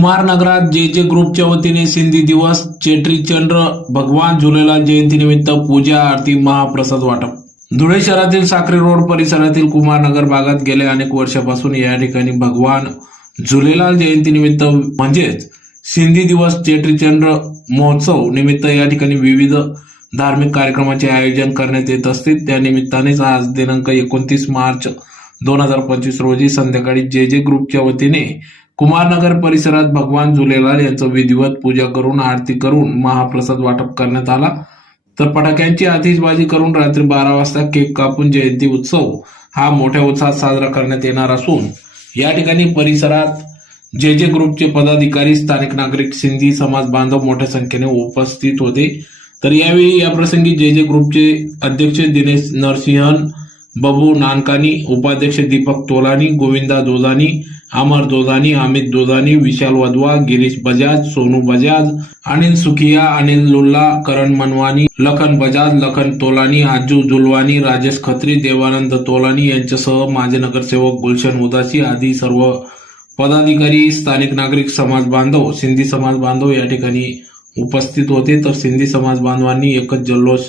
कुमार नगरात जे ग्रुपच्या वतीने सिंधी दिवस चेट्रीचंद्र भगवान झुलेलाल जयंतीनिमित्त पूजा आरती महाप्रसाद वाटप। धुळे शहरातील साक्री रोड परिसरातील कुमार नगर भागात गेल्या अनेक वर्षापासून या ठिकाणी भगवान झुलेलाल जयंतीनिमित्त म्हणजेच सिंधी दिवस चेट्रीचंद्र महोत्सव निमित्त या ठिकाणी विविध धार्मिक कार्यक्रमाचे आयोजन करण्यात येत असते। त्या निमित्तानेच आज दिनांक 29 मार्च 2025 रोजी संध्याकाळी जे ग्रुपच्या वतीने कुमारनगर परिसरात भगवान झुलेलाल यांचं विधिवत पूजा करून आरती करून महाप्रसाद वाटप करण्यात आला। तर फटाक्यांची आतिषबाजी करून रात्री 12 वाजता केक कापून जयंती उत्सव हा मोठ्या उत्साहात साजरा करण्यात येणार असून या ठिकाणी परिसरात जे ग्रुपचे पदाधिकारी, स्थानिक नागरिक, सिंधी समाज बांधव मोठ्या संख्येने उपस्थित होते। तर यावेळी या प्रसंगी जे ग्रुपचे अध्यक्ष दिनेश नरसिंहन, बबू नानकानी, उपाध्यक्ष दीपक तोलानी, गोविंदा दोदानी, अमर दोदानी, अमित दोदानी, विशाल वधवा, गिरीश बजाज, सोनू बजाज, अनिल सुखिया, अनिल लुल्ला, करण मनवानी, लखन बजाज, लखन तोलानी, आजू जुलवानी, राजेश खत्री, देवानंद तोलानी यांच्यासह माजी नगरसेवक गुलशन उदासी आदी सर्व पदाधिकारी, स्थानिक नागरिक, समाज बांधव, सिंधी समाज बांधव या ठिकाणी उपस्थित होते। तर सिंधी समाज बांधवांनी एकच जल्लोष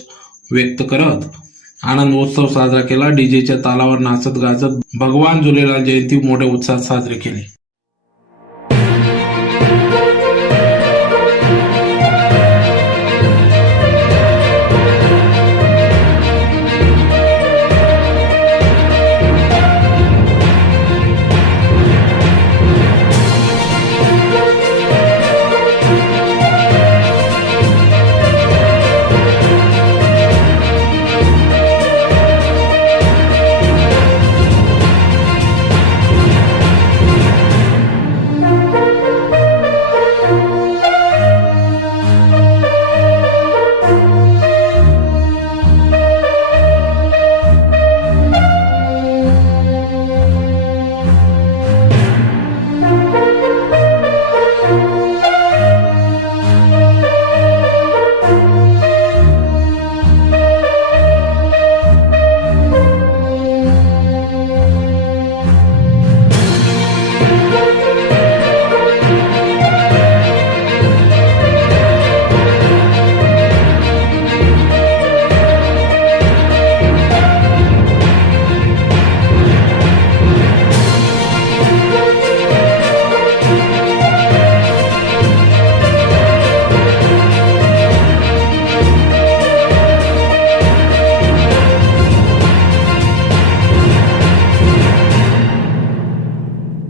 व्यक्त करत आनंद उत्सव साजरा केला। डीजेच्या तालावर नाचत गाजत भगवान झुलेलाल जयंती मोठ्या उत्साहात साजरी केली।